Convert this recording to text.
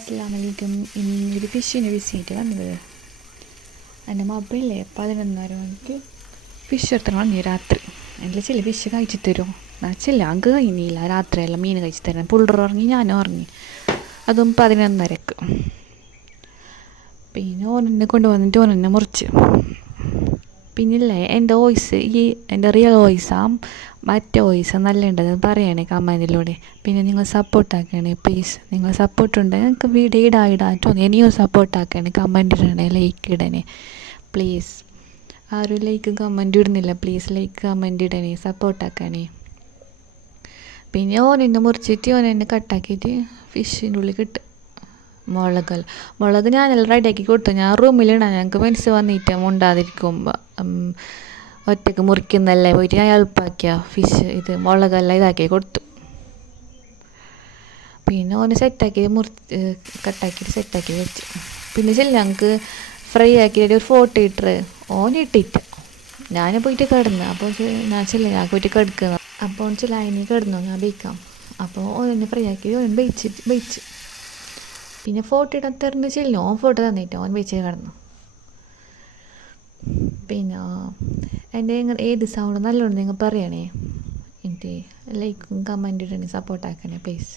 അസ്സലാമലൈക്കും. ഇന്നൊരു ഫിഷിന് വിസിറ്റ് വന്നത്. എൻ്റെ മൊബൈലിലെ 11:30 മണിക്ക് ഫിഷ് എടുത്ത് വന്നു രാത്രി. എൻ്റെ ചില ഫിഷ് കഴിച്ചു തരുമോ ചില അങ്ങ് കഴിഞ്ഞില്ല. രാത്രിയെല്ലാം മീൻ കഴിച്ചു തരാൻ പുള്ളർ ഉറങ്ങി, ഞാനും ഉറങ്ങി. അതും 11:30ക്ക്. പിന്നെ ഓനെന്നെ കൊണ്ടുവന്നിട്ട് ഓനെന്നെ മുറിച്ച്. പിന്നില്ലേ എൻ്റെ വോയിസ്, എൻ്റെ റിയൽ വോയിസാ മറ്റേ വോയിസ് നല്ല ഉണ്ടെന്ന് പറയണേ കമൻറ്റിലൂടെ. പിന്നെ നിങ്ങൾ സപ്പോർട്ടാക്കണേ പ്ലീസ്. നിങ്ങൾ സപ്പോർട്ടുണ്ടെങ്കിൽ നിങ്ങൾക്ക് വീഡിയോ ഇടാൻ തോന്നി. ഇനിയും സപ്പോർട്ടാക്കണേ, കമൻറ്റ് ഇടണേ, ലൈക്ക് ഇടണേ പ്ലീസ്. ആരും ലൈക്ക് കമൻറ്റ് ഇടുന്നില്ല. പ്ലീസ് ലൈക്ക് കമൻറ്റ് ഇടണേ, സപ്പോർട്ടാക്കണേ. പിന്നെ ഓനെന്നെ മുറിച്ചിട്ട് ഓനെന്നെ കട്ടാക്കിയിട്ട് ഫിഷിൻ്റെ ഉള്ളിൽ കിട്ടും മുളക് ഞാനെല്ലാം റെഡിയാക്കി കൊടുത്തു. ഞാൻ റൂമിലിടാൻ ഞങ്ങൾക്ക് മനസ്സ് വന്നിട്ട് മുണ്ടാതിരിക്കുമ്പോൾ ഒറ്റയ്ക്ക് മുറിക്കുന്നല്ലേ പോയിട്ട് ഞാൻ എളുപ്പമാക്കിയ ഫിഷ് മുളകെല്ലാം ഇതാക്കി കൊടുത്തു. പിന്നെ ഓന് സെറ്റാക്കി കട്ടാക്കിയിട്ട് സെറ്റാക്കി വെച്ചു. പിന്നെ ചെല്ല ഞങ്ങൾക്ക് ഫ്രൈ ആക്കിയിട്ട് ഒരു ഫോട്ടോ ഇട്ടറ് ഓനിട്ടിട്ട് ഞാൻ പോയിട്ട് കിടന്നു. അപ്പോൾ ഞാൻ ഞാൻ പോയിട്ട് കിടക്കുന്നു. അപ്പോൾ ചില അതിന് കിടന്നു, ഞാൻ ബേക്കാം. അപ്പോൾ ഓനെ ഫ്രൈ ആക്കി ഓൻ ബേച്ച്. പിന്നെ ഫോട്ടോ ഇടാൻ തരുന്ന ചെല്ലു ഓൻ ഫോട്ടോ തന്നിട്ട് ഓൻ വെച്ച് കിടന്നു. പിന്നെ എൻ്റെ ഏത് സൗണ്ട് നല്ലോണം നിങ്ങൾ പറയണേ. എനിക്ക് ലൈക്കും കമൻറ്റ് ഇടണേ, സപ്പോർട്ടാക്കണേ പ്ലീസ്.